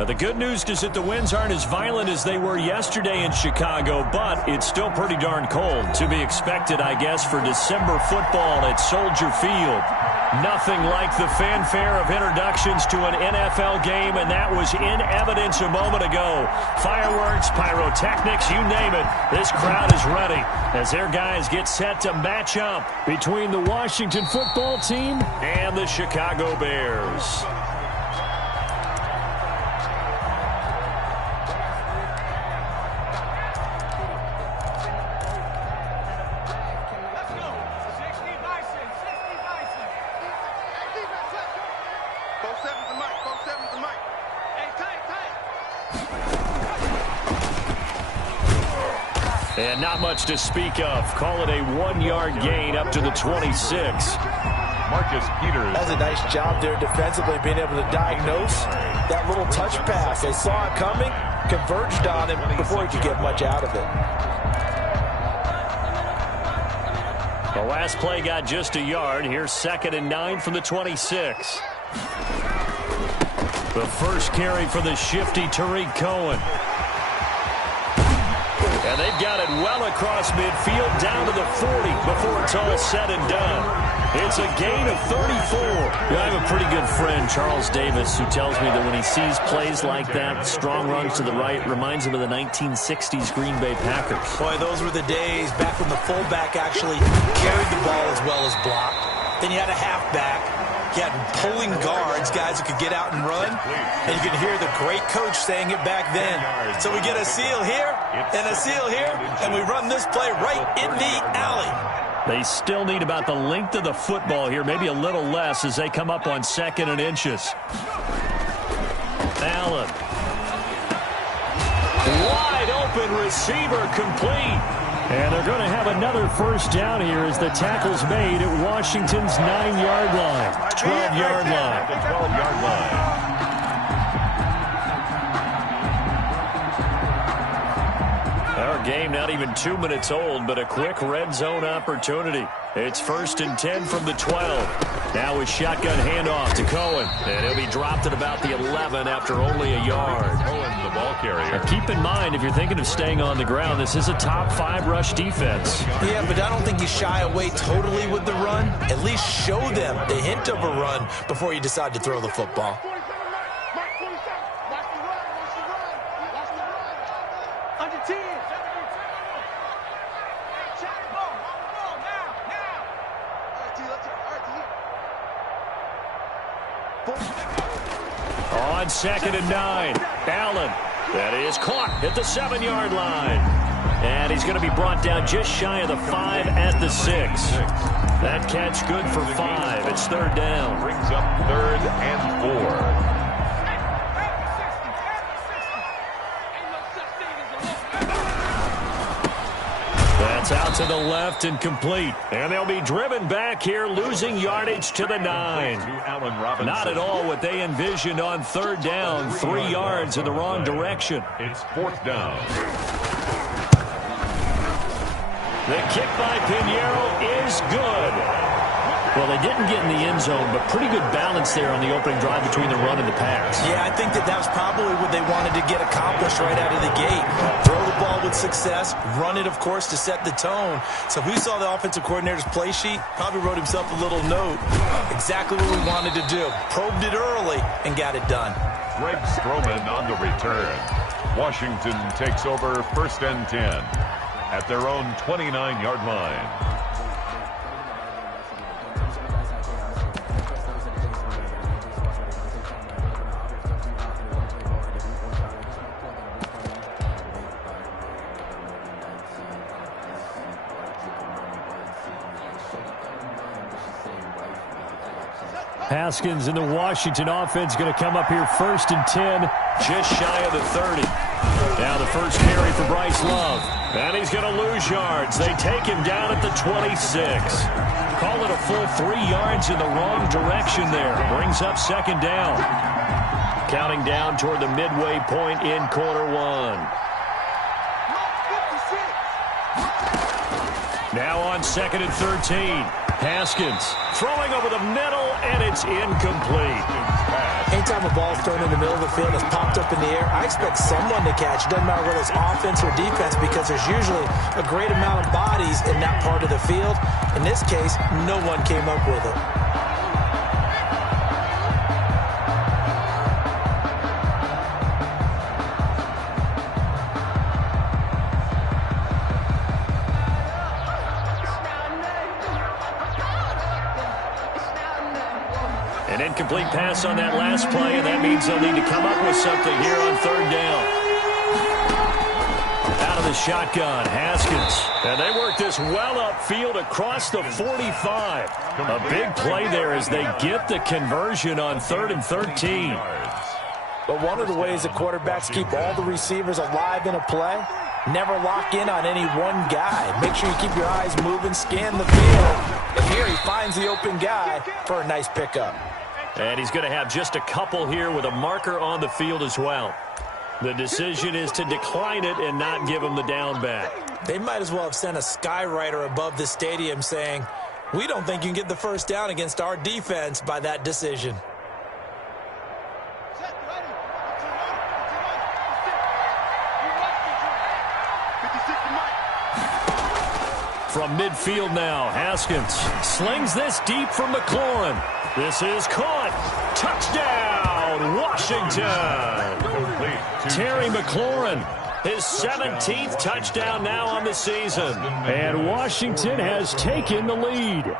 Now, the good news is that the winds aren't as violent as they were yesterday in Chicago, but it's still pretty darn cold. To be expected, I guess, for December football at Soldier Field. Nothing like the fanfare of introductions to an NFL game, and that was in evidence a moment ago. Fireworks, pyrotechnics, you name it. This crowd is ready as their guys get set to match up between the Washington football team and the Chicago Bears. And not much to speak of. Call it a 1-yard gain up to the 26. Marcus Peters. That's a nice job there defensively, being able to diagnose that little touch pass. They saw it coming, converged on him before he could get much out of it. The last play got just a yard. Here's 2nd and 9 from the 26. The first carry for the shifty Tariq Cohen. And they've got it well across midfield down to the 40 before it's all said and done. It's a gain of 34. I have a pretty good friend, Charles Davis, who tells me that when he sees plays like that, strong runs to the right, reminds him of the 1960s Green Bay Packers. Boy, those were the days back when the fullback actually carried the ball as well as blocked. Then you had a halfback. You had pulling guards, guys who could get out and run. And you could hear the great coach saying it back then. So we get a seal here and a seal here, and we run this play right in the alley. They still need about the length of the football here, maybe a little less as they come up on 2nd and inches. Allen. Wide open receiver complete. And they're going to have another first down here as the tackle's made at Washington's 9-yard line. 12-yard line. The 12-yard line. Our game not even 2 minutes old, but a quick red zone opportunity. It's 1st and 10 from the 12. Now a shotgun handoff to Cohen. And he'll be dropped at about the 11 after only a yard. Cohen, the ball carrier. Now keep in mind, if you're thinking of staying on the ground, this is a top 5 rush defense. Yeah, but I don't think you shy away totally with the run. At least show them the hint of a run before you decide to throw the football. On 2nd and 9, Allen. That is caught at the 7-yard line. And he's going to be brought down just shy of the 5 at the 6. That catch good for 5. It's 3rd down. Brings up 3rd and 4. That's out to the left and complete. And they'll be driven back here, losing yardage to the 9. Not at all what they envisioned on 3rd down. 3 yards in the wrong direction. It's 4th down. The kick by Pinheiro is good. Well, they didn't get in the end zone, but pretty good balance there on the opening drive between the run and the pass. Yeah, I think that was probably what they wanted to get accomplished right out of the gate. Throw the ball with success, run it, of course, to set the tone. So who saw the offensive coordinator's play sheet? Probably wrote himself a little note. Exactly what we wanted to do. Probed it early and got it done. Greg Stroman on the return. Washington takes over 1st and 10 at their own 29-yard line. Haskins in the Washington offense going to come up here 1st and 10, just shy of the 30. Now the first carry for Bryce Love. And he's going to lose yards. They take him down at the 26. Call it a full 3 yards in the wrong direction there. Brings up 2nd down. Counting down toward the midway point in quarter 1. Now on 2nd and 13. Haskins throwing over the middle, and it's incomplete. Pass Anytime a ball's thrown in the middle of the field that's popped up in the air, I expect someone to catch. It doesn't matter whether it's offense or defense because there's usually a great amount of bodies in that part of the field. In this case, no one came up with it. An incomplete pass on that last play, and that means they'll need to come up with something here on third down. Out of the shotgun, Haskins. And they work this well upfield across the 45. A big play there as they get the conversion on 3rd and 13. But one of the ways that quarterbacks keep all the receivers alive in a play, never lock in on any one guy. Make sure you keep your eyes moving, scan the field. And here he finds the open guy for a nice pickup. And he's going to have just a couple here with a marker on the field as well. The decision is to decline it and not give him the down back. They might as well have sent a skywriter above the stadium saying, we don't think you can get the first down against our defense by that decision. From midfield now, Haskins slings this deep from McLaurin. This is caught. Touchdown, Washington. Terry McLaurin, his 17th touchdown now on the season. And Washington has taken the lead.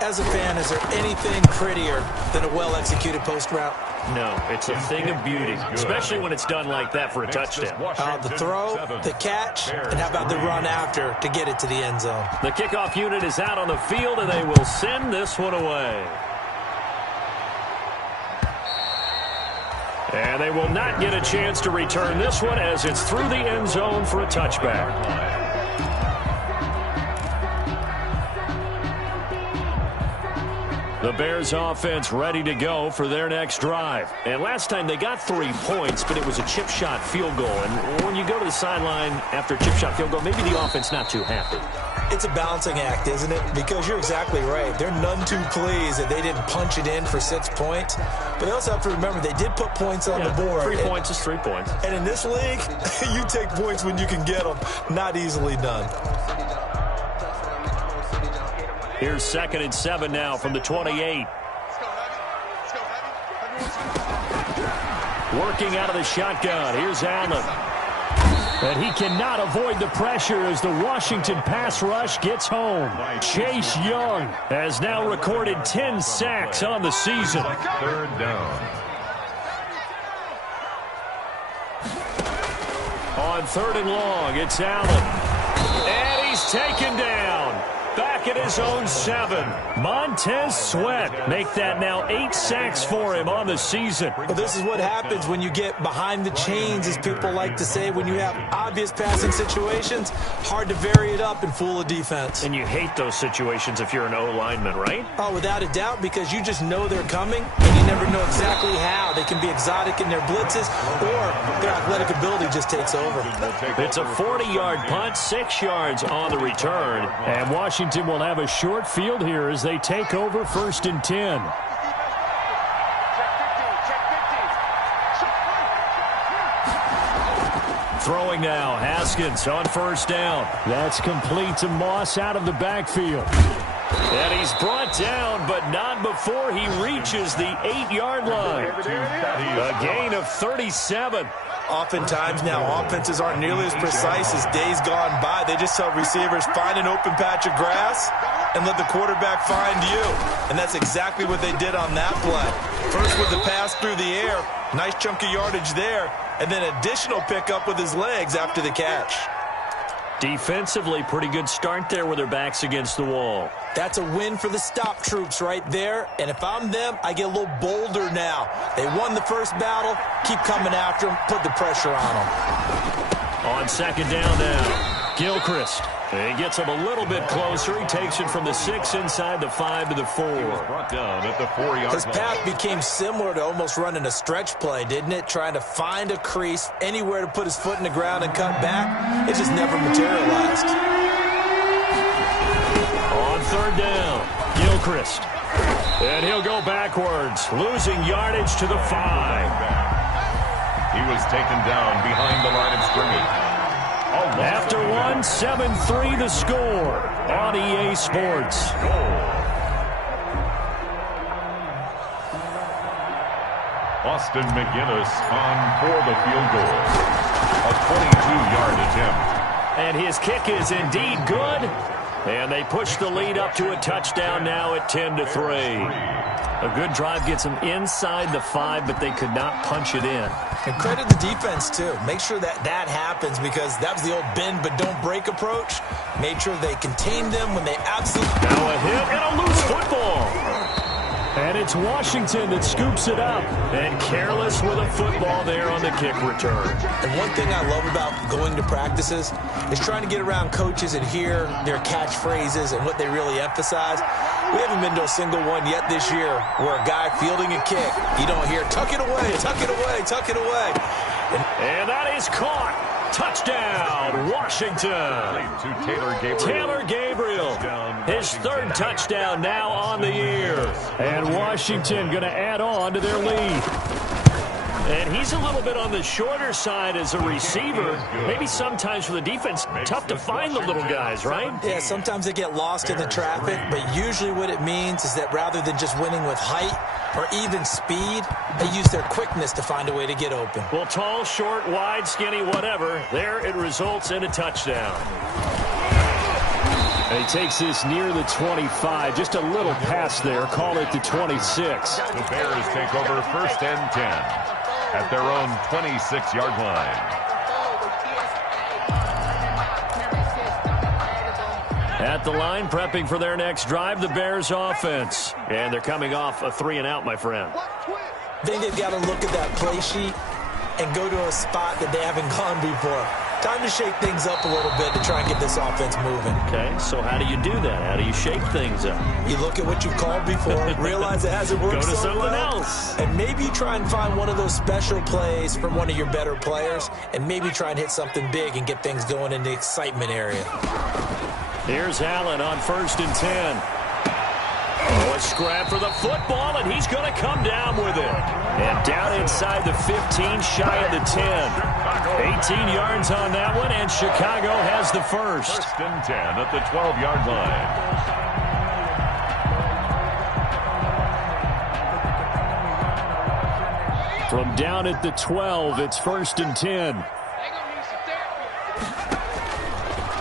As a fan, is there anything prettier than a well-executed post route? No, it's a thing of beauty, especially when it's done like that for a touchdown. The throw, the catch, and how about the run after to get it to the end zone? The kickoff unit is out on the field, and they will send this one away. And they will not get a chance to return this one as it's through the end zone for a touchback. The Bears offense ready to go for their next drive. And last time they got 3 points, but it was a chip shot field goal. And when you go to the sideline after a chip shot field goal, maybe the offense not too happy. It's a balancing act, isn't it? Because you're exactly right. They're none too pleased that they didn't punch it in for 6 points. But they also have to remember they did put points on the board. 3 points is 3 points. And in this league, you take points when you can get them. Not easily done. Here's 2nd and 7 now from the 28. Working out of the shotgun. Here's Allen. And he cannot avoid the pressure as the Washington pass rush gets home. Chase Young has now recorded 10 sacks on the season. 3rd down. On 3rd and long, it's Allen. And he's taken down. Back at his own 7. Montez Sweat make that now 8 sacks for him on the season. Well, this is what happens when you get behind the chains, as people like to say. When you have obvious passing situations, hard to vary it up and fool a defense. And you hate those situations if you're an O-lineman, right? Oh, without a doubt, because you just know they're coming, and you never know exactly how. They can be exotic in their blitzes, or their athletic ability just takes over. It's a 40-yard punt, 6 yards on the return, and Washington will have a short field here as they take over 1st and 10. Throwing now, Haskins on 1st down. That's complete to Moss out of the backfield. And he's brought down, but not before he reaches the 8-yard line. A gain of 37. Oftentimes now, offenses aren't nearly as precise as days gone by. They just tell receivers, find an open patch of grass and let the quarterback find you. And that's exactly what they did on that play. First with the pass through the air, nice chunk of yardage there, and then additional pickup with his legs after the catch. Defensively, pretty good start there with their backs against the wall. That's a win for the stop troops right there. And if I'm them, I get a little bolder now. They won the first battle. Keep coming after them. Put the pressure on them. On 2nd down now, Gilchrist. He gets him a little bit closer. He takes it from the 6 inside the 5 to the 4. Brought down at the 4-yard line. His path became similar to almost running a stretch play, didn't it? Trying to find a crease, anywhere to put his foot in the ground and cut back. It just never materialized. On 3rd down, Gilchrist. And he'll go backwards, losing yardage to the 5. He was taken down behind the line of scrimmage. After one, 7-3 the score on EA Sports. Austin McGinnis on for the field goal. A 22-yard attempt. And his kick is indeed good. And they push the lead up to a touchdown now at 10-3. A good drive gets them inside the 5, but they could not punch it in. And credit the defense, too. Make sure that happens, because that was the old bend but don't break approach. Made sure they contained them when they absolutely... Now a hit and a loose football. And it's Washington that scoops it up. And careless with a football there on the kick return. And one thing I love about going to practices is trying to get around coaches and hear their catchphrases and what they really emphasize. We haven't been to a single one yet this year where a guy fielding a kick, you don't hear, tuck it away, tuck it away, tuck it away. And that is caught. Touchdown, Washington. Taylor Gabriel, his third touchdown now on the year. And Washington going to add on to their lead. And he's a little bit on the shorter side as a receiver. Maybe sometimes for the defense, tough to find the little guys, right? Yeah, sometimes they get lost in the traffic, but usually what it means is that rather than just winning with height or even speed, they use their quickness to find a way to get open. Well, tall, short, wide, skinny, whatever, there it results in a touchdown. And he takes this near the 25, just a little pass there, call it the 26. The Bears take over 1st and 10. At their own 26-yard line. At the line, prepping for their next drive, the Bears offense. And they're coming off a 3-and-out, my friend. I think they've got to look at that play sheet and go to a spot that they haven't gone before. Time to shake things up a little bit to try and get this offense moving. Okay, so how do you do that? How do you shake things up? You look at what you've called before, realize it hasn't worked Go to so something well, else. and maybe try and find one of those special plays from one of your better players, and maybe try and hit something big and get things going in the excitement area. Here's Allen on 1st and 10. Oh, a scrap for the football, and he's going to come down with it. And down inside the 15, shy of the 10. 18 yards on that one, and Chicago has the first. 1st and 10 at the 12-yard line. From down at the 12, it's 1st and 10.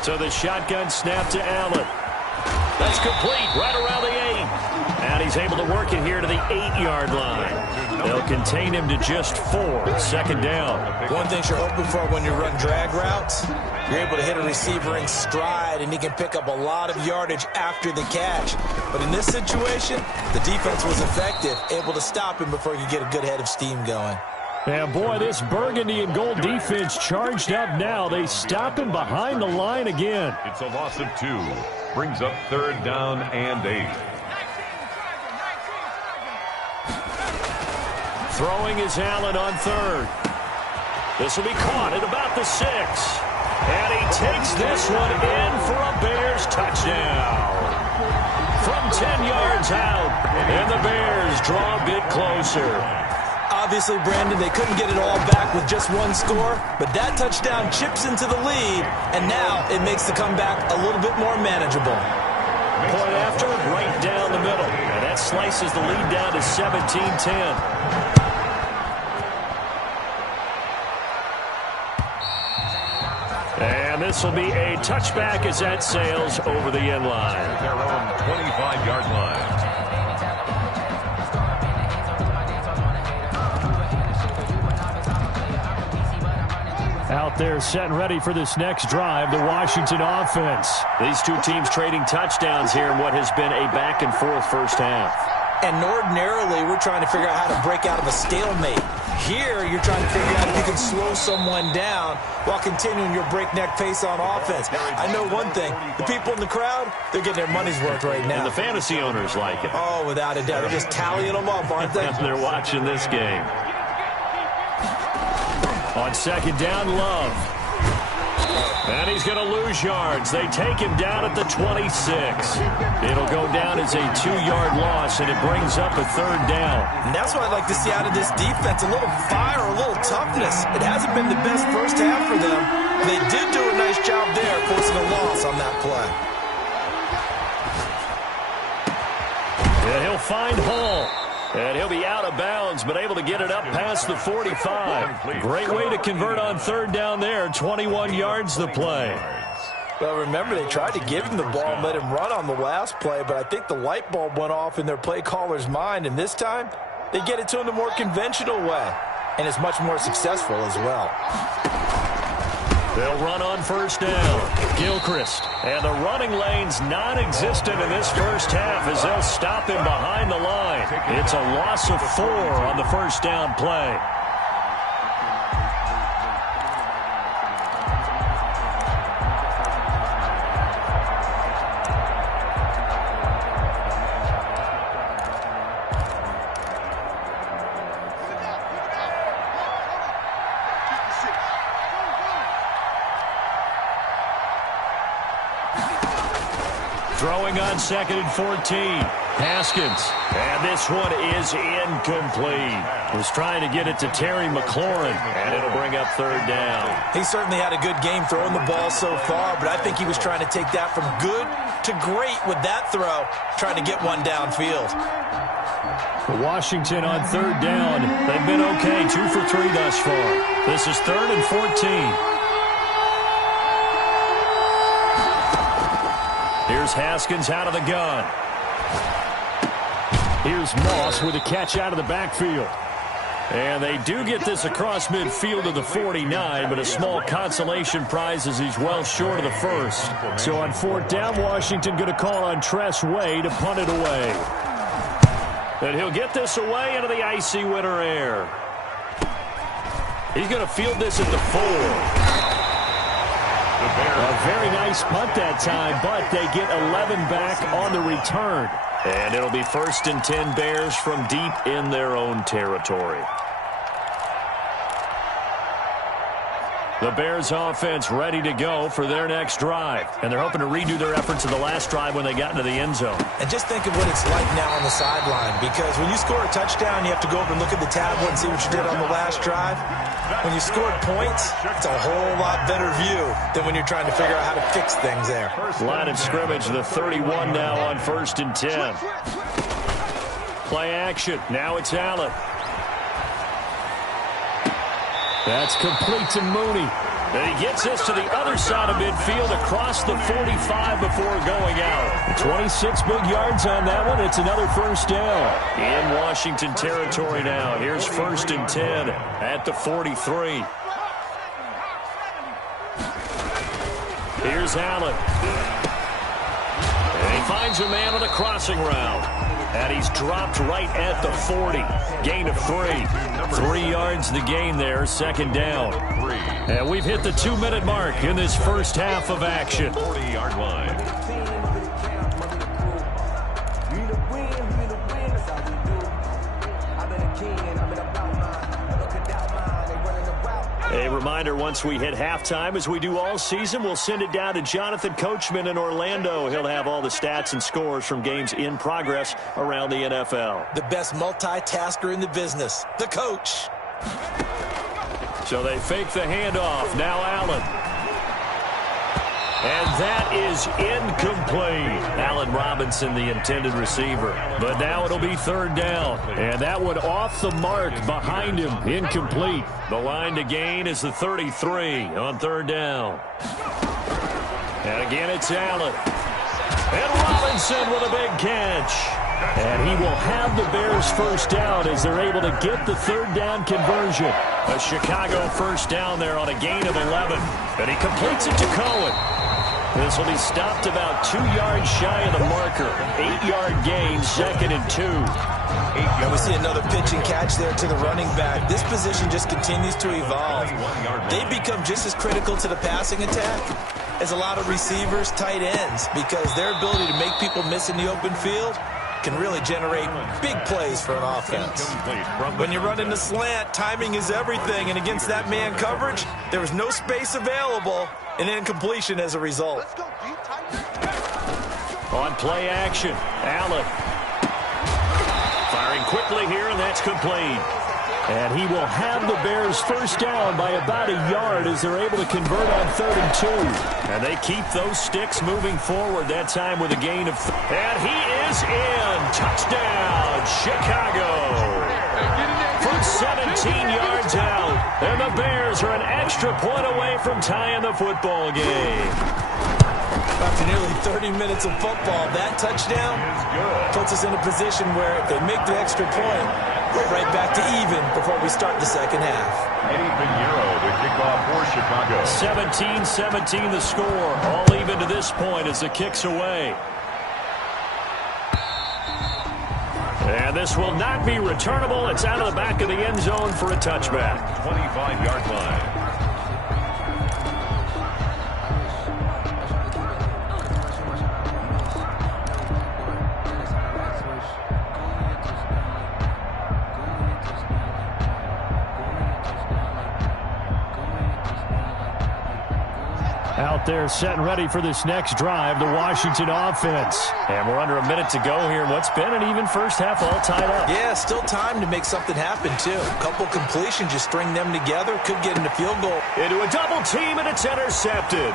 So the shotgun snap to Allen. That's complete right around the 8. And he's able to work it here to the 8-yard line. They'll contain him to just 4. 2nd down. One thing you're hoping for when you run drag routes, you're able to hit a receiver in stride, and he can pick up a lot of yardage after the catch. But in this situation, the defense was effective, able to stop him before he could get a good head of steam going. And boy, this burgundy and gold defense charged up now. They stop him behind the line again. It's a loss of 2. Brings up 3rd down and 8. Throwing is Allen on 3rd. This will be caught at about the 6. And he takes this one in for a Bears touchdown. From 10 yards out, and the Bears draw a bit closer. Obviously, Brandon, they couldn't get it all back with just one score, but that touchdown chips into the lead, and now it makes the comeback a little bit more manageable. Point after, right down the middle. And that slices the lead down to 17-10. And this will be a touchback as that sails over the end line. Their own 25-yard line. Out there set and ready for this next drive, the Washington offense. These two teams trading touchdowns here in what has been a back-and-forth first half. And ordinarily, we're trying to figure out how to break out of a stalemate. Here, you're trying to figure out if you can slow someone down while continuing your breakneck pace on offense. I know one thing. The people in the crowd, they're getting their money's worth right now. And the fantasy owners like it. Oh, without a doubt. They're just tallying them up, aren't they? They're watching this game. On 2nd down, Love. And he's going to lose yards. They take him down at the 26. It'll go down as a 2-yard loss, and it brings up a 3rd down. And that's what I'd like to see out of this defense, a little fire, a little toughness. It hasn't been the best first half for them. They did do a nice job there, forcing a loss on that play. And he'll find Hall. And he'll be out of bounds, but able to get it up past the 45. Great way to convert on 3rd down there. 21 yards the play. Well, remember, they tried to give him the ball and let him run on the last play, but I think the light bulb went off in their play caller's mind, and this time they get it to him the more conventional way, and it's much more successful as well. They'll run on 1st down. Gilchrist. And the running lane's non-existent in this first half as they'll stop him behind the line. It's a loss of 4 on the 1st down play. Throwing on 2nd and 14. Haskins. And this one is incomplete. Was trying to get it to Terry McLaurin, and it'll bring up 3rd down. He certainly had a good game throwing the ball so far, but I think he was trying to take that from good to great with that throw, trying to get one downfield. Washington on 3rd down. They've been okay, 2 for 3 thus far. This is 3rd and 14. Here's Haskins out of the gun. Here's Moss with a catch out of the backfield. And they do get this across midfield to the 49, but a small consolation prize as he's well short of the 1st. So on 4th down, Washington going to call on Tress Way to punt it away. And he'll get this away into the icy winter air. He's going to field this at the 4. A very nice punt that time, but they get 11 back on the return. And it'll be 1st and 10 Bears from deep in their own territory. The Bears offense ready to go for their next drive. And they're hoping to redo their efforts of the last drive when they got into the end zone. And just think of what it's like now on the sideline, because when you score a touchdown, you have to go over and look at the tablet and see what you did on the last drive. When you scored points, it's a whole lot better view than when you're trying to figure out how to fix things there. Line of scrimmage, the 31 now on 1st and 10. Play action. Now it's Allen. That's complete to Mooney. And he gets this to the other side of midfield across the 45 before going out. 26 big yards on that one. It's another 1st down. In Washington territory now. Here's 1st and 10 at the 43. Here's Allen. And he finds a man on a crossing route. And he's dropped right at the 40. Gain of 3. 3 yards the gain there, 2nd down. And we've hit the 2-minute mark in this first half of action. 40-yard line. A reminder, once we hit halftime, as we do all season, we'll send it down to Jonathan Coachman in Orlando. He'll have all the stats and scores from games in progress around the NFL. The best multitasker in the business, the coach. So they fake the handoff. Now Allen. And that is incomplete. Allen Robinson, the intended receiver. But now it'll be 3rd down. And that one off the mark behind him. Incomplete. The line to gain is the 33 on 3rd down. And again, it's Allen. And Robinson with a big catch. And he will have the Bears 1st down as they're able to get the 3rd down conversion. A Chicago 1st down there on a gain of 11. And he completes it to Cohen. This will be stopped about 2 yards shy of the marker. 8-yard gain, 2nd and 2. And we see another pitch and catch there to the running back. This position just continues to evolve. They become just as critical to the passing attack as a lot of receivers, tight ends, because their ability to make people miss in the open field can really generate big plays for an offense. When you run into slant, timing is everything, and against that man coverage, there was no space available, and incompletion as a result. On play action, Allen. Firing quickly here, and that's complete. And he will have the Bears first down by about a yard as they're able to convert on 3rd and 2. And they keep those sticks moving forward, that time with a gain of and he is in. Touchdown, Chicago. From 17 yards out. And the Bears are an extra point away from tying the football game. After nearly 30 minutes of football, that touchdown puts us in a position where if they make the extra point, we're right back to even before we start the second half. Eddie Pinheiro to kick off for Chicago. 17-17 the score. All even to this point as the kick's away. And this will not be returnable. It's out of the back of the end zone for a touchback. 25-yard line. Out there set and ready for this next drive, the Washington offense. And we're under a minute to go here in what's been an even first half, all tied up. Yeah, still time to make something happen, too. A couple completions, just string them together, could get into field goal. Into a double team, and it's intercepted.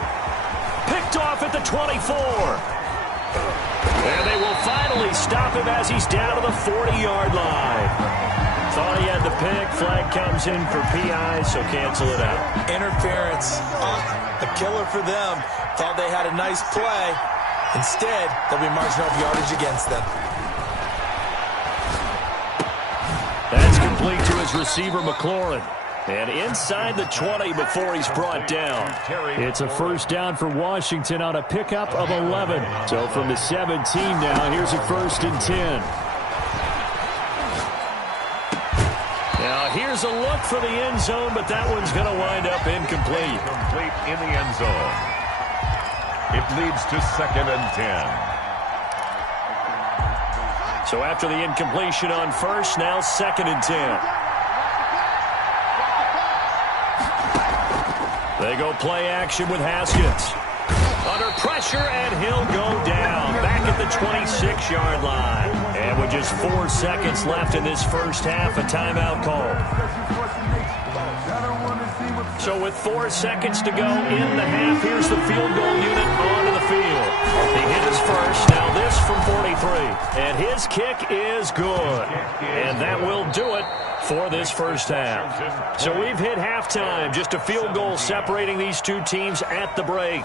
Picked off at the 24. And they will finally stop him as he's down to the 40-yard line. Thought he had the pick. Flag comes in for PI, so cancel it out. Interference. A killer for them. Thought they had a nice play. Instead, they'll be marching off yardage against them. That's complete to his receiver, McLaurin. And inside the 20 before he's brought down. It's a first down for Washington on a pickup of 11. So from the 17 now, here's a 1st and 10. Now here's a look for the end zone, but that one's going to wind up incomplete. Complete in the end zone. It leads to 2nd and 10. So after the incompletion on first, now 2nd and 10. They go play action with Haskins. Under pressure, and he'll go down. Back at the 26-yard line. And with just 4 seconds left in this first half, a timeout call. So with 4 seconds to go in the half, here's the field goal unit onto the field. He hit his first, now this from 43. And his kick is good. And that will do it for this first half. So we've hit halftime, just a field goal separating these two teams at the break.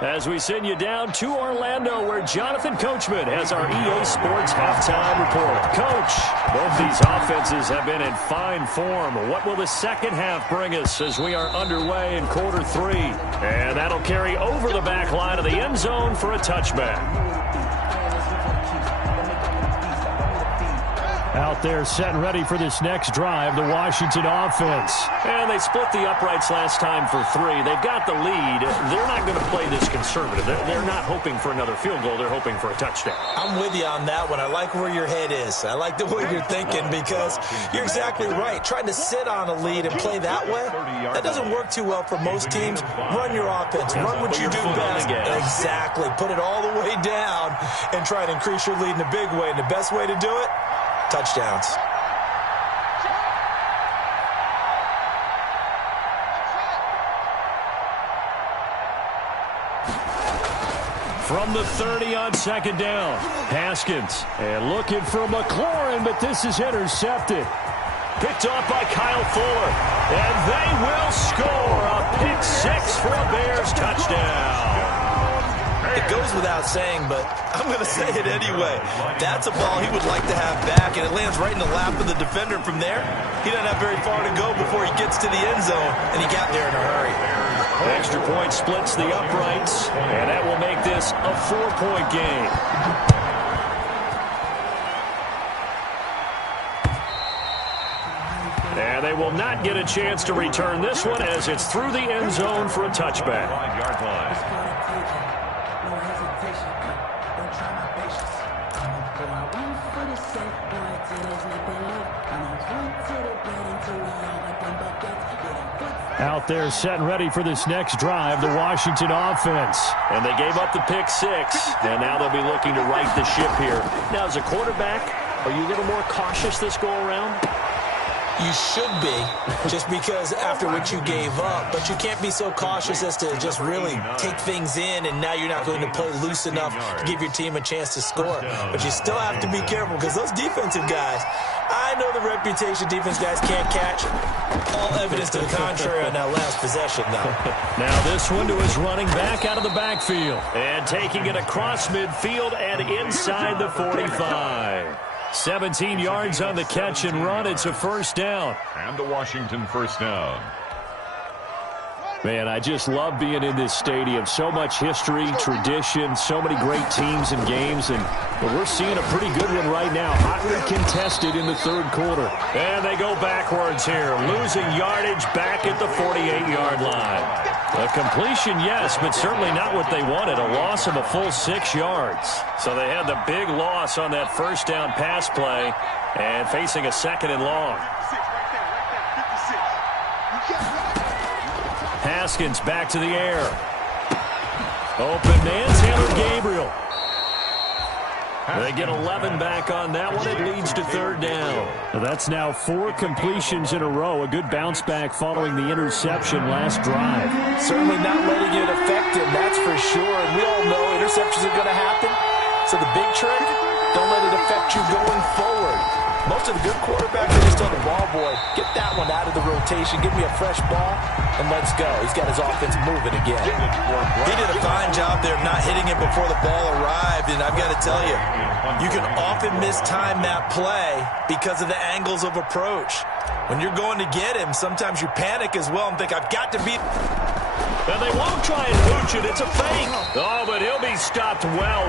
As we send you down to Orlando, where Jonathan Coachman has our EA Sports halftime report. Coach, both these offenses have been in fine form. What will the second half bring us as we are underway in quarter 3? And that'll carry over the back line of the end zone for a touchback. Out there set and ready for this next drive, the Washington offense. And they split the uprights last time for 3. They've got the lead. They're not going to play this conservative. They're not hoping for another field goal. They're hoping for a touchdown. I'm with you on that one. I like where your head is. I like the way you're thinking because you're exactly right. Trying to sit on a lead and play that way, that doesn't work too well for most teams. Run your offense. Run what you do best. Exactly. Put it all the way down and try to increase your lead in a big way. And the best way to do it, touchdowns. From the 30 on second down, Haskins. And looking for McLaurin, but this is intercepted. Picked off by Kyle Fuller. And they will score a pick 6 for a Bears touchdown. It goes without saying, but I'm going to say it anyway. That's a ball he would like to have back, and it lands right in the lap of the defender from there. He doesn't have very far to go before he gets to the end zone, and he got there in a hurry. Extra point splits the uprights, and that will make this a 4-point game. And they will not get a chance to return this one as it's through the end zone for a touchback. 5-yard line. Out there set and ready for this next drive, the Washington offense. And they gave up the pick six, and now they'll be looking to right the ship here. Now, as a quarterback, are you a little more cautious this go-around? You should be, just because after what you gave up. But you can't be so cautious as to just really take things in, and now you're not going to play loose enough to give your team a chance to score. But you still have to be careful, because those defensive guys, I know the reputation defense guys can't catch. All evidence to the contrary on that last possession, though. Now this one to his running back out of the backfield. And taking it across midfield and inside the 45. 17 yards on the catch and run. It's a first down. And the Washington first down. Man, I just love being in this stadium. So much history, tradition, so many great teams and games. And we're seeing a pretty good one right now. Hotly contested in the third quarter. And they go backwards here. Losing yardage back at the 48-yard line. A completion, yes, but certainly not what they wanted. A loss of a full 6 yards. So they had the big loss on that first down pass play and facing a second and long. Haskins back to the air. Open man, Taylor Gabriel. They get 11 back on that one. It leads to third down. That's now 4 completions in a row. A good bounce back following the interception last drive. Certainly not letting it affect him, that's for sure. And we all know interceptions are going to happen. So the big trick, don't let it affect you going forward. Most of the good quarterbacks are just on the ball boy. Get that one out of the rotation. Give me a fresh ball, and let's go. He's got his offense moving again. He did a fine job there not hitting it before the ball arrived, and I've got to tell you, you can often mistime that play because of the angles of approach. When you're going to get him, sometimes you panic as well and think, I've got to beat. And they won't try and pooch it. It's a fake. Oh, but he'll be stopped well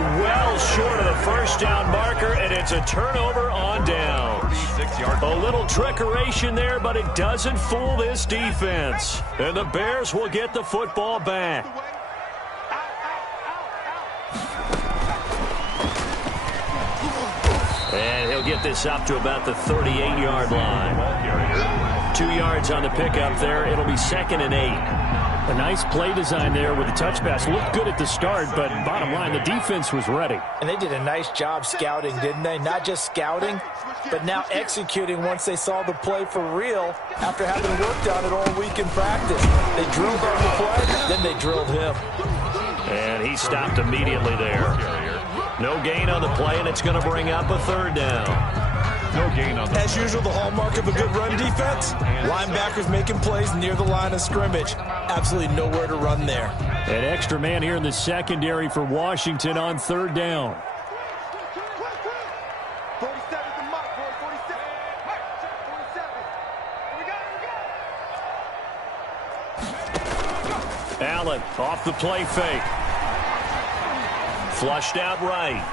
short of the first down marker, and it's a turnover on down. A little trickeration there, but it doesn't fool this defense. And the Bears will get the football back. And he'll get this up to about the 38-yard line. 2 yards on the pickup there. It'll be 2nd and 8. A nice play design there with the touch pass. Looked good at the start, but bottom line, the defense was ready. And they did a nice job scouting, didn't they? Not just scouting, but now executing once they saw the play for real after having worked on it all week in practice. They drilled on the play, then they drilled him. And he stopped immediately there. No gain on the play, and it's going to bring up a third down. No gain on the As usual, the hallmark of a good run defense, linebackers making plays near the line of scrimmage. Absolutely nowhere to run there. An extra man here in the secondary for Washington on third down. Allen off the play fake. Flushed out right.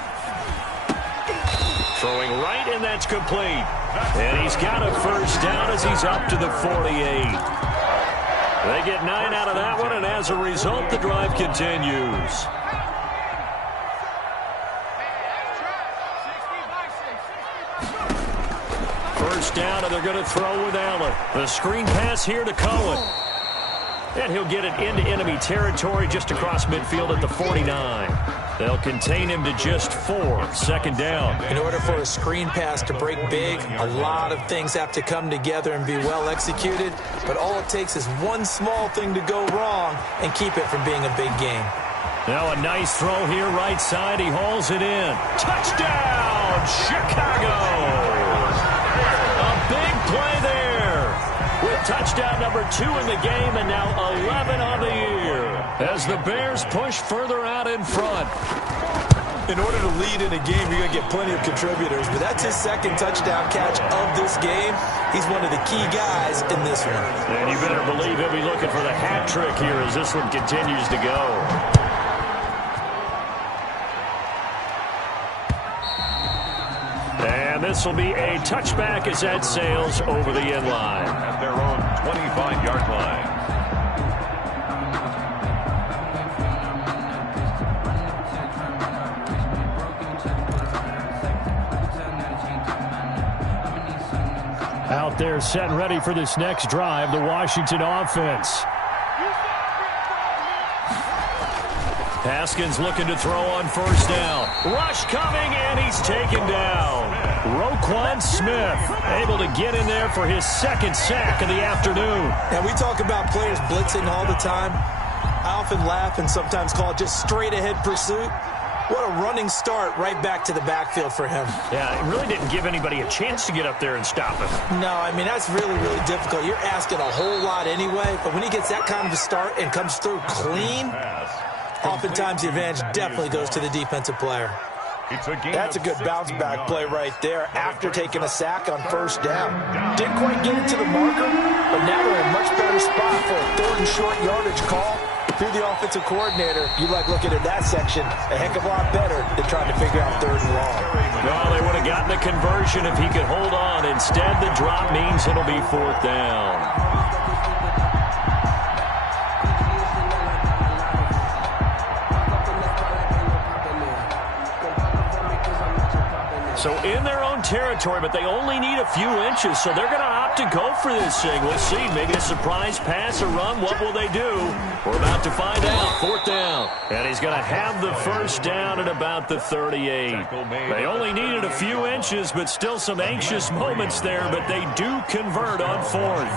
Throwing right, and that's complete. And he's got a first down as he's up to the 48. They get 9 out of that one, and as a result, the drive continues. First down, and they're going to throw with Allen. The screen pass here to Cohen. And he'll get it into enemy territory just across midfield at the 49. They'll contain him to just 4. 2nd down. In order for a screen pass to break big, a lot of things have to come together and be well executed. But all it takes is one small thing to go wrong and keep it from being a big game. Now a nice throw here right side. He hauls it in. Touchdown, Chicago! A big play there. With touchdown number 2 in the game and now 11 on the year. As the Bears push further out in front. In order to lead in a game, you're going to get plenty of contributors, but that's his 2nd touchdown catch of this game. He's one of the key guys in this one. And you better believe he'll be looking for the hat trick here as this one continues to go. And this will be a touchback as that sails over the end line. At their own 25-yard line. Out out there set and ready for this next drive, the Washington offense. Haskins looking to throw on first down. Rush coming, and he's taken down. Roquan Smith able to get in there for his second sack of the afternoon. And we talk about players blitzing all the time. I often laugh and sometimes call it just straight-ahead pursuit. What a running start right back to the backfield for him. Yeah, it really didn't give anybody a chance to get up there and stop him. No, I mean, that's really, really difficult. You're asking a whole lot anyway, but when he gets that kind of a start and comes through clean, oftentimes the advantage definitely goes to the defensive player. That's a good bounce-back play right there after taking a sack on first down. Didn't quite get it to the marker, but now they're in a much better spot for a third and short yardage call. Through the offensive coordinator, you like looking at that section a heck of a lot better than trying to figure out third and long. Well, they would have gotten the conversion if he could hold on. Instead, the drop means it'll be fourth down. So in their own territory, but they only need a few inches, so they're going to opt to go for this thing. We'll see. Maybe a surprise pass or run. What will they do? We're about to find out. Fourth down. And he's going to have the first down at about the 38. They only needed a few inches, but still some anxious moments there, but they do convert on fourth.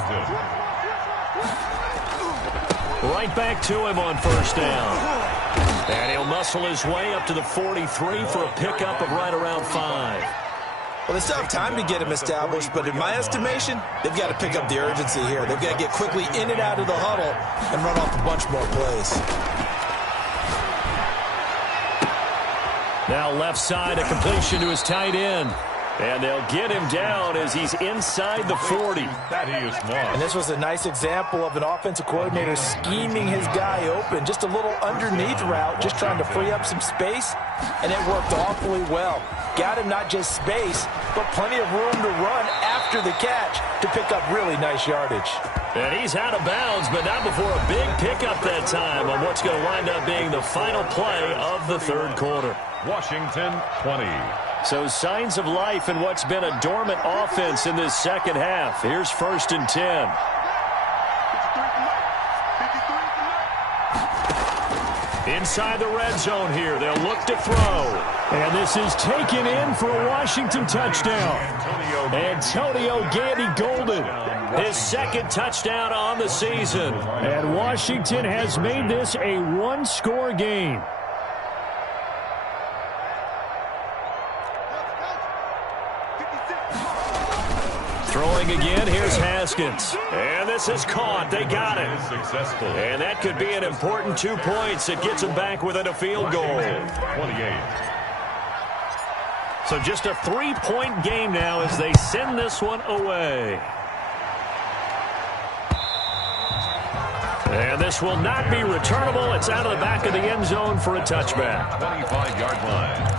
Right back to him on first down. And he'll muscle his way up to the 43 for a pickup of right around 5. Well, they still have time to get him established, but in my estimation, they've got to pick up the urgency here. They've got to get quickly in and out of the huddle and run off a bunch more plays. Now left side, a completion to his tight end. And they'll get him down as he's inside the 40. That he is smart. And this was a nice example of an offensive coordinator scheming his guy open. Just a little underneath route, just trying to free up some space, and it worked awfully well. Got him not just space, but plenty of room to run after the catch to pick up really nice yardage. And he's out of bounds, but not before a big pickup that time on what's going to wind up being the final play of the third quarter. Washington 20. So signs of life in what's been a dormant offense in this second half. Here's first and 10. Inside the red zone here. They'll look to throw. And this is taken in for a Washington touchdown. Antonio Gandy Golden. His second touchdown on the season. And Washington has made this a one-score game. Throwing again, here's Haskins. And this is caught. They got it. Successful. And that could be an important 2 points. It gets them back within a field goal. 28. So just a 3-point game now as they send this one away. And this will not be returnable. It's out of the back of the end zone for a touchback. 25-yard line.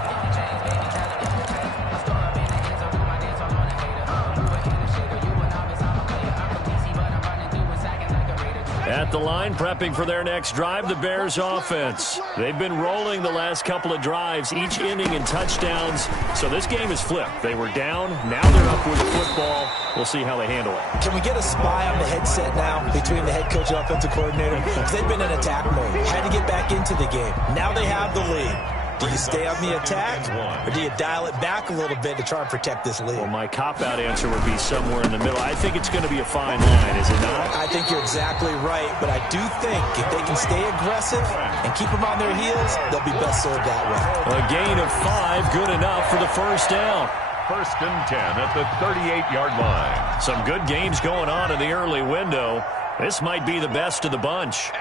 At the line, prepping for their next drive, the Bears offense. They've been rolling the last couple of drives, each ending in touchdowns. So this game is flipped. They were down. Now they're up with the football. We'll see how they handle it. Can we get a spy on the headset now between the head coach and offensive coordinator? Because they've been in attack mode. Had to get back into the game. Now they have the lead. Do you stay on the attack, or do you dial it back a little bit to try and protect this lead? Well, my cop-out answer would be somewhere in the middle. I think it's going to be a fine line, is it not? I think you're exactly right, but I do think if they can stay aggressive and keep them on their heels, they'll be best served that way. A gain of 5, good enough for the first down. First and 10 at the 38-yard line. Some good games going on in the early window. This might be the best of the bunch.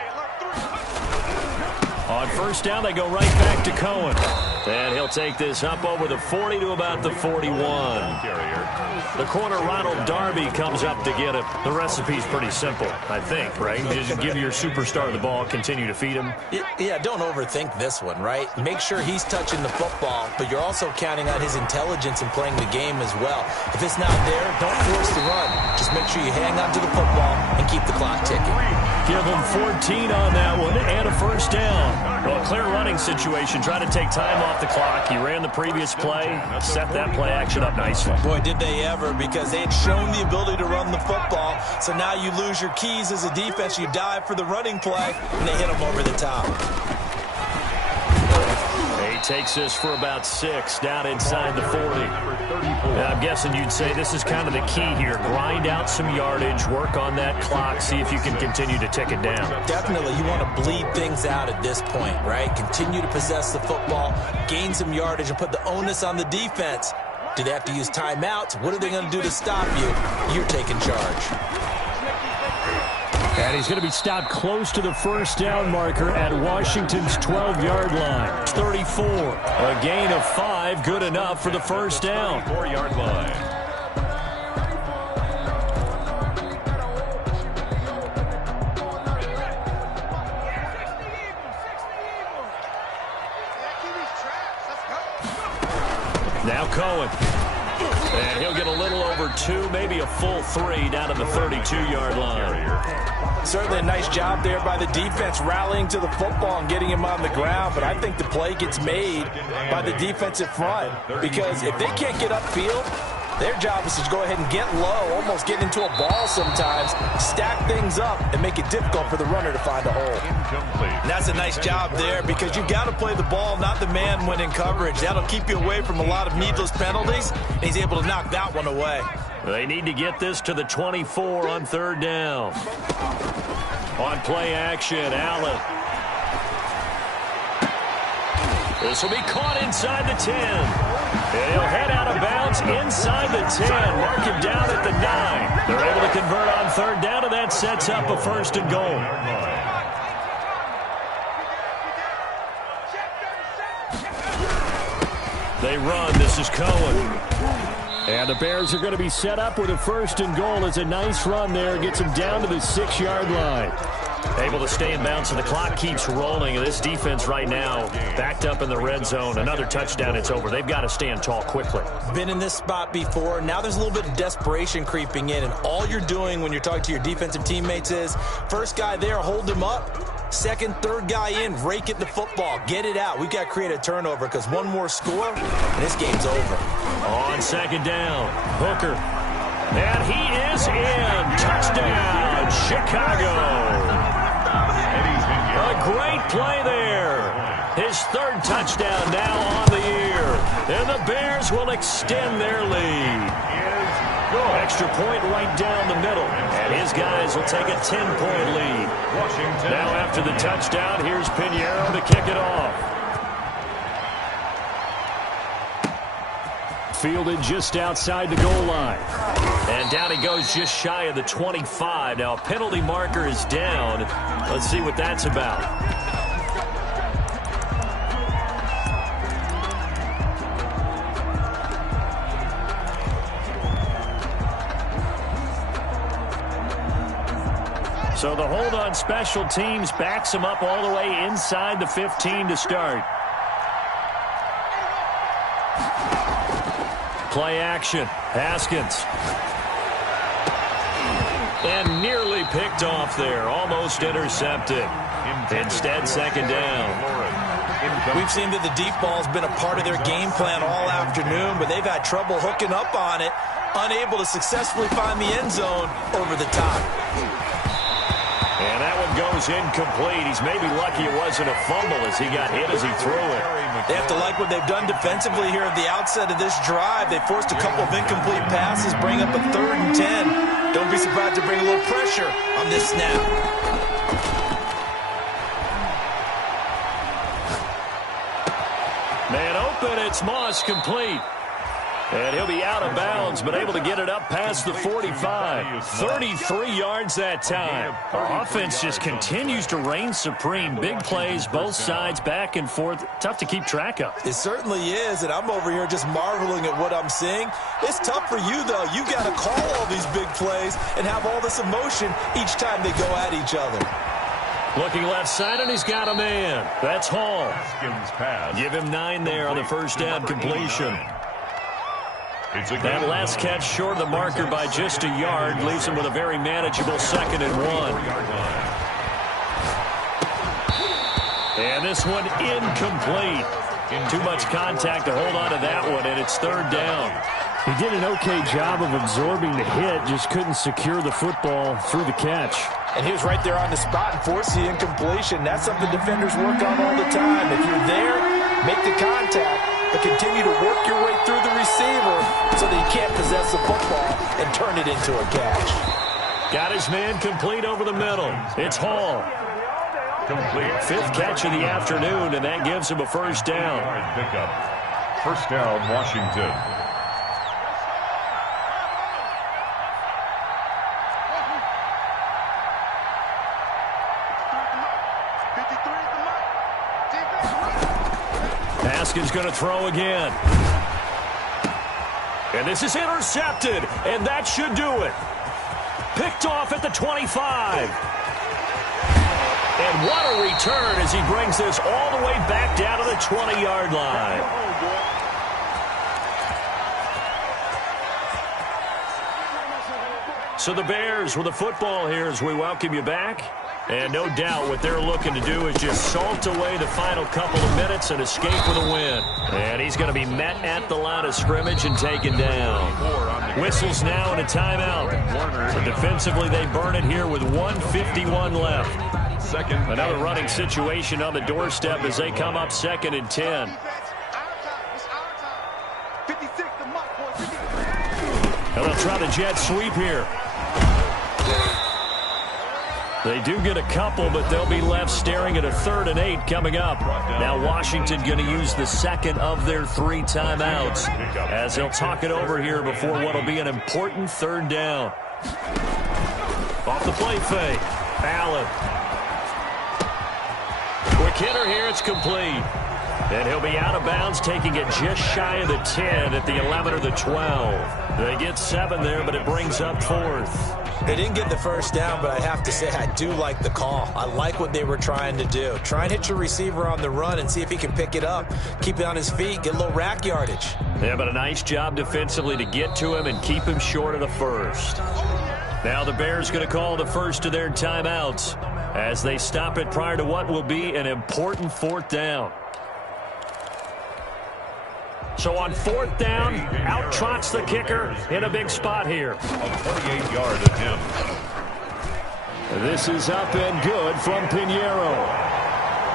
On first down, they go right back to Cohen. And he'll take this up over the 40 to about the 41. The corner, Ronald Darby, comes up to get it. The recipe's pretty simple, I think, right? You just give your superstar the ball, continue to feed him. Yeah, don't overthink this one, right? Make sure he's touching the football, but you're also counting on his intelligence in playing the game as well. If it's not there, don't force the run. Just make sure you hang on to the football and keep the clock ticking. Give him 14 on that one and a first down. Well, clear running situation. Try to take time off the clock. He ran the previous play, set that play action up nicely. Boy, did they ever, because they had shown the ability to run the football. So now you lose your keys as a defense. You dive for the running play, and they hit him over the top. He takes this for about 6, down inside the 40. I'm guessing you'd say this is kind of the key here. Grind out some yardage, work on that clock, see if you can continue to tick it down. Definitely. You want to bleed things out at this point, right? Continue to possess the football, gain some yardage, and put the onus on the defense. Do they have to use timeouts? What are they going to do to stop you? You're taking charge. And he's going to be stopped close to the first down marker at Washington's 12-yard line. 34. A gain of 5, good enough for the first down. 4-yard line. Now Cohen. And he'll get a little over 2, maybe a full 3 down at the 32-yard line. Certainly a nice job there by the defense rallying to the football and getting him on the ground, but I think the play gets made by the defensive front, because if they can't get upfield, their job is to go ahead and get low, almost get into a ball sometimes, stack things up, and make it difficult for the runner to find a hole. Incomplete. And that's a nice job there, because you've got to play the ball, not the man when in coverage. That'll keep you away from a lot of needless penalties, and he's able to knock that one away. They need to get this to the 24 on 3rd down. On play action, Allen. This will be caught inside the 10. And he'll head out of bounds inside the 10. Mark him down at the 9. They're able to convert on 3rd down, and that sets up a 1st and goal. They run. This is Cohen. And the Bears are going to be set up with a 1st and goal. It's a nice run there. Gets them down to the 6-yard line. Able to stay in bounds, and the clock keeps rolling. And this defense right now backed up in the red zone. Another touchdown, it's over. They've got to stand tall quickly. Been in this spot before. Now there's a little bit of desperation creeping in. And all you're doing when you're talking to your defensive teammates is, first guy there, hold him up. Second, third guy in, rake at the football. Get it out. We've got to create a turnover, because one more score, and this game's over. On 2nd down, Hooker. And he is in. Touchdown, Chicago. A great play there. His 3rd touchdown now on the year. And the Bears will extend their lead. Extra point right down the middle. And his guys will take a 10-point lead. Washington. Now after the touchdown, here's Pinheiro to kick it off. Fielded just outside the goal line. And down he goes just shy of the 25. Now a penalty marker is down. Let's see what that's about. So the hold on special teams backs him up all the way inside the 15 to start. Play action. Haskins. And nearly picked off there. Almost intercepted. Instead, 2nd down. We've seen that the deep ball's been a part of their game plan all afternoon, but they've had trouble hooking up on it, unable to successfully find the end zone over the top. And that one goes incomplete. He's maybe lucky it wasn't a fumble as he got hit as he threw it. They have to like what they've done defensively here at the outset of this drive. They forced a couple of incomplete passes, bring up a 3rd and 10. Don't be surprised to bring a little pressure on this snap. Man open, it's Moss, complete. And he'll be out of bounds, but able to get it up past the 45. 33 yards that time. Our offense just continues to reign supreme. Big plays, both sides, back and forth. Tough to keep track of. It certainly is, and I'm over here just marveling at what I'm seeing. It's tough for you, though. You've got to call all these big plays and have all this emotion each time they go at each other. Looking left side, and he's got a man. That's Hall. Pass. Give him 9 there on the first down completion. That last catch short of the marker by just a yard leaves him with a very manageable 2nd and 1. And this one incomplete. Too much contact to hold on to that one, and it's third down. He did an okay job of absorbing the hit, just couldn't secure the football through the catch. And he was right there on the spot and forced the incompletion. That's something defenders work on all the time. If you're there, make the contact, but continue to work your way through the receiver so that he can't possess the football and turn it into a catch. Got his man complete over the middle. It's Hall. Complete. Fifth catch of the afternoon, and that gives him a first down. Pickup. First down, Washington. Haskins going to throw again. And this is intercepted, and that should do it. Picked off at the 25. And what a return as he brings this all the way back down to the 20-yard line. So the Bears with the football here as we welcome you back. And no doubt what they're looking to do is just salt away the final couple of minutes and escape with a win. And he's going to be met at the line of scrimmage and taken down. Whistles now and a timeout. So defensively they burn it here with 1:51 left. Another running situation on the doorstep as they come up 2nd and 10. And they'll try the jet sweep here. They do get a couple, but they'll be left staring at a 3rd and 8 coming up. Now Washington going to use the second of their 3 timeouts as they'll talk it over here before what will be an important 3rd down. Off the play fake. Allen. Quick hitter here. It's complete. And he'll be out of bounds, taking it just shy of the 10 at the 11 or the 12. They get 7 there, but it brings up 4th. They didn't get the first down, but I have to say I do like the call. I like what they were trying to do. Try and hit your receiver on the run and see if he can pick it up. Keep it on his feet, get a little rack yardage. Yeah, but a nice job defensively to get to him and keep him short of the first. Now the Bears going to call the first of their timeouts as they stop it prior to what will be an important 4th down. So on 4th down, out trots the kicker in a big spot here. A 28-yard attempt. This is up and good from Pinheiro.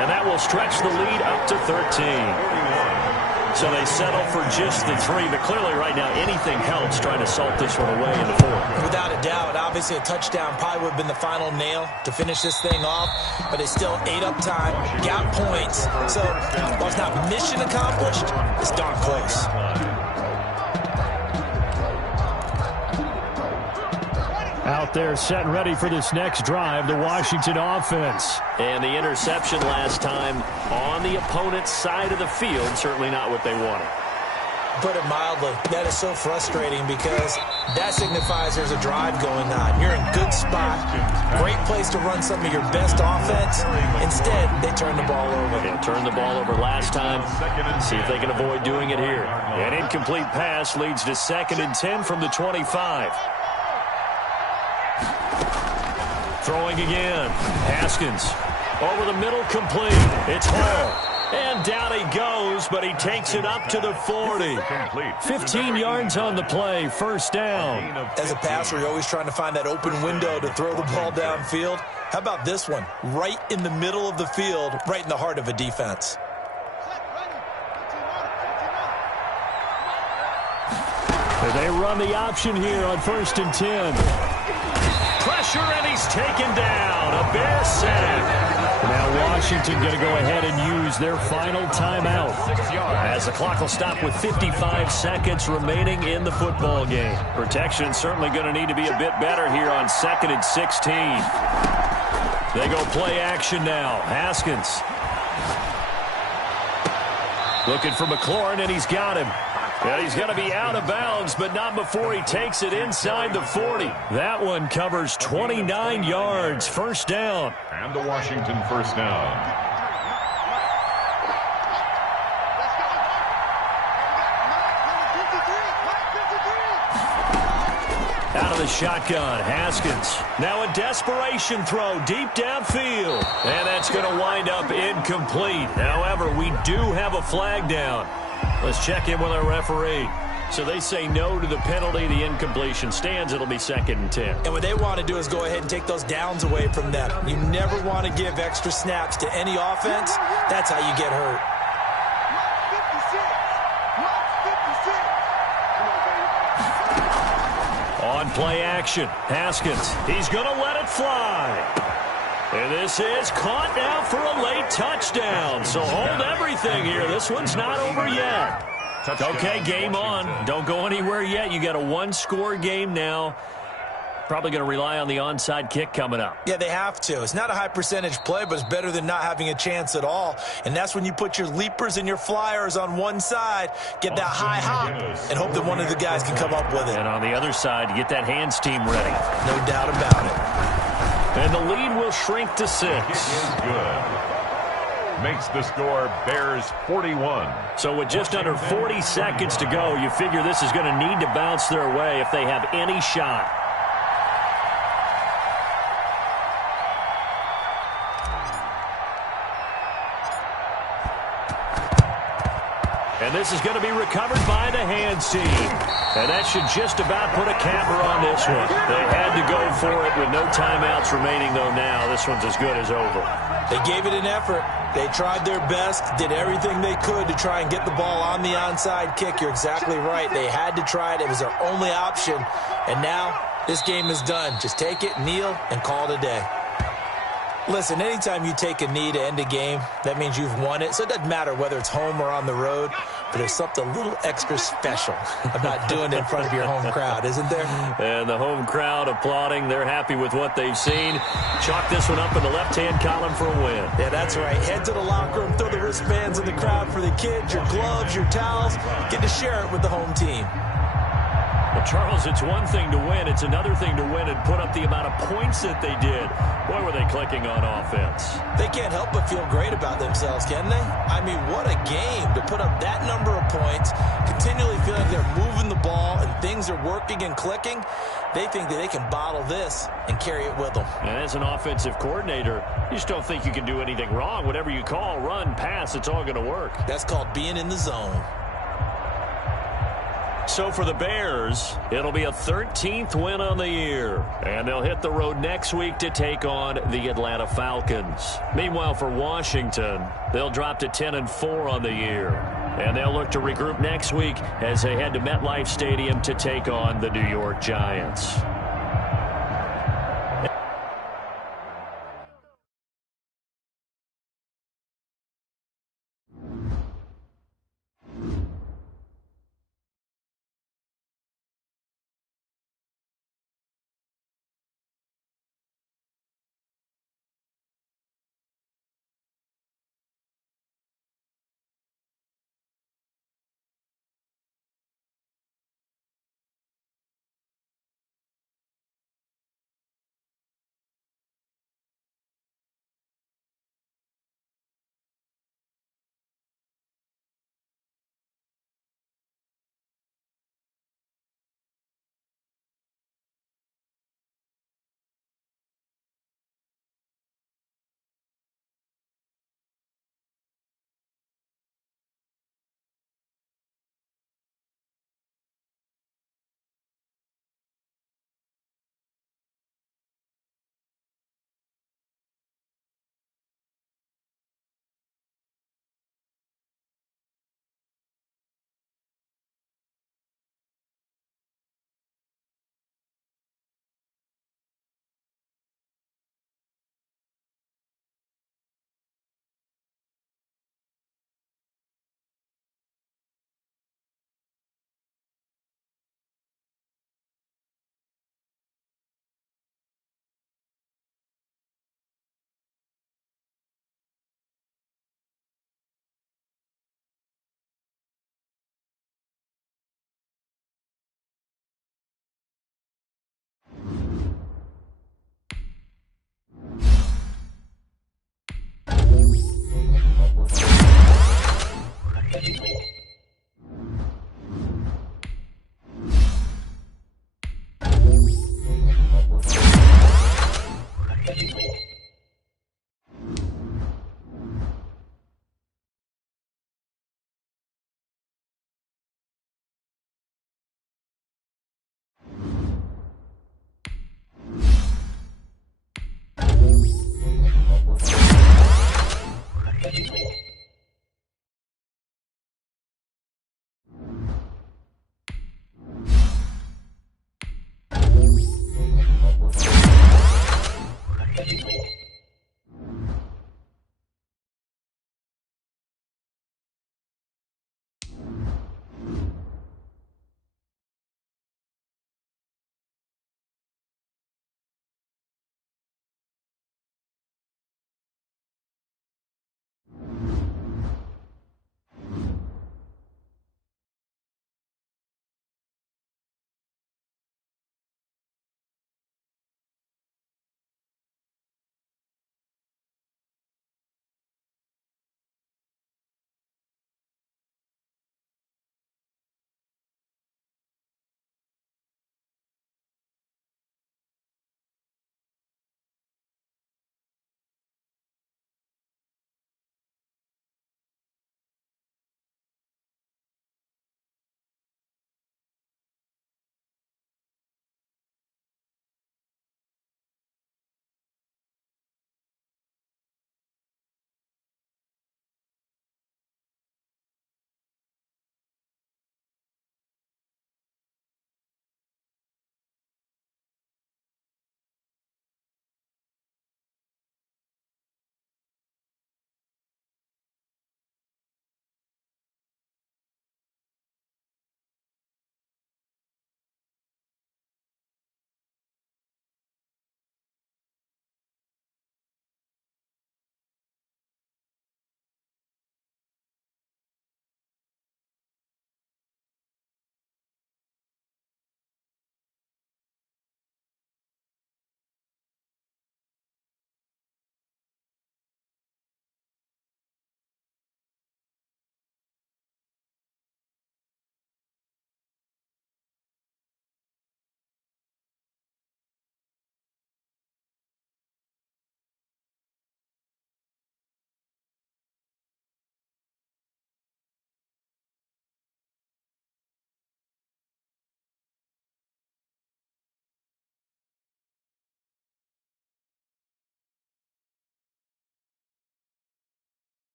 And that will stretch the lead up to 13. So they settle for just the 3, but clearly right now anything helps trying to salt this one away in the 4th. Without a doubt, obviously a touchdown probably would have been the final nail to finish this thing off, but they still ate up time, got points. So while it's not mission accomplished, it's darn close. Out there set and ready for this next drive, the Washington offense. And the interception last time on the opponent's side of the field, certainly not what they wanted. Put it mildly, that is so frustrating because that signifies there's a drive going on. You're in good spot, great place to run some of your best offense. Instead, they turn the ball over. Yeah, turned the ball over last time. See if they can avoid doing it here. An incomplete pass leads to 2nd and 10 from the 25. Throwing again. Haskins. Over the middle, complete. It's Hall. And down he goes, but he takes it up to the 40. 15 yards on the play. First down. As a passer, you're always trying to find that open window to throw the ball downfield. How about this one? Right in the middle of the field, right in the heart of a defense. They run the option here on 1st and 10. Pressure, and he's taken down. A Bear sack. Now Washington going to go ahead and use their final timeout as the clock will stop with 55 seconds remaining in the football game. Protection certainly going to need to be a bit better here on 2nd and 16. They go play action now. Haskins looking for McLaurin, and he's got him. And he's going to be out of bounds, but not before he takes it inside the 40. That one covers 29 yards. First down. And the Washington first down. Out of the shotgun, Haskins. Now a desperation throw deep downfield. And that's going to wind up incomplete. However, we do have a flag down. Let's check in with our referee. So they say no to the penalty. The incompletion stands. It'll be 2nd and 10. And what they want to do is go ahead and take those downs away from them. You never want to give extra snaps to any offense. That's how you get hurt. On play action, Haskins. He's going to let it fly. And this is caught now for a late touchdown. So hold everything here. This one's not over yet. Okay, game on. Don't go anywhere yet. You got a one-score game now. Probably going to rely on the onside kick coming up. Yeah, they have to. It's not a high percentage play, but it's better than not having a chance at all. And that's when you put your leapers and your flyers on one side, get that high hop, and hope that one of the guys can come up with it. And on the other side, get that hands team ready. No doubt about it. And the lead will shrink to 6. Good. Makes the score Bears 41. So with just under 40 seconds to go, you figure this is going to need to bounce their way if they have any shot. And this is going to be recovered by the hands team. And that should just about put a capper on this one. They had to go for it with no timeouts remaining, though now. This one's as good as over. They gave it an effort. They tried their best, did everything they could to try and get the ball on the onside kick. You're exactly right. They had to try it. It was their only option. And now this game is done. Just take it, kneel, and call it a day. Listen, anytime you take a knee to end a game, that means you've won it. So it doesn't matter whether it's home or on the road, but there's something a little extra special about doing it in front of your home crowd, isn't there? And the home crowd applauding. They're happy with what they've seen. Chalk this one up in the left-hand column for a win. Yeah, that's right. Head to the locker room, throw the wristbands in the crowd for the kids, your gloves, your towels. Get to share it with the home team. Well, Charles, it's one thing to win. It's another thing to win and put up the amount of points that they did. Boy, were they clicking on offense. They can't help but feel great about themselves, can they? I mean, what a game to put up that number of points, continually feeling they're moving the ball and things are working and clicking. They think that they can bottle this and carry it with them. And as an offensive coordinator, you just don't think you can do anything wrong. Whatever you call, run, pass, it's all going to work. That's called being in the zone. So for the Bears, it'll be a 13th win on the year. And they'll hit the road next week to take on the Atlanta Falcons. Meanwhile, for Washington, they'll drop to 10-4 on the year. And they'll look to regroup next week as they head to MetLife Stadium to take on the New York Giants.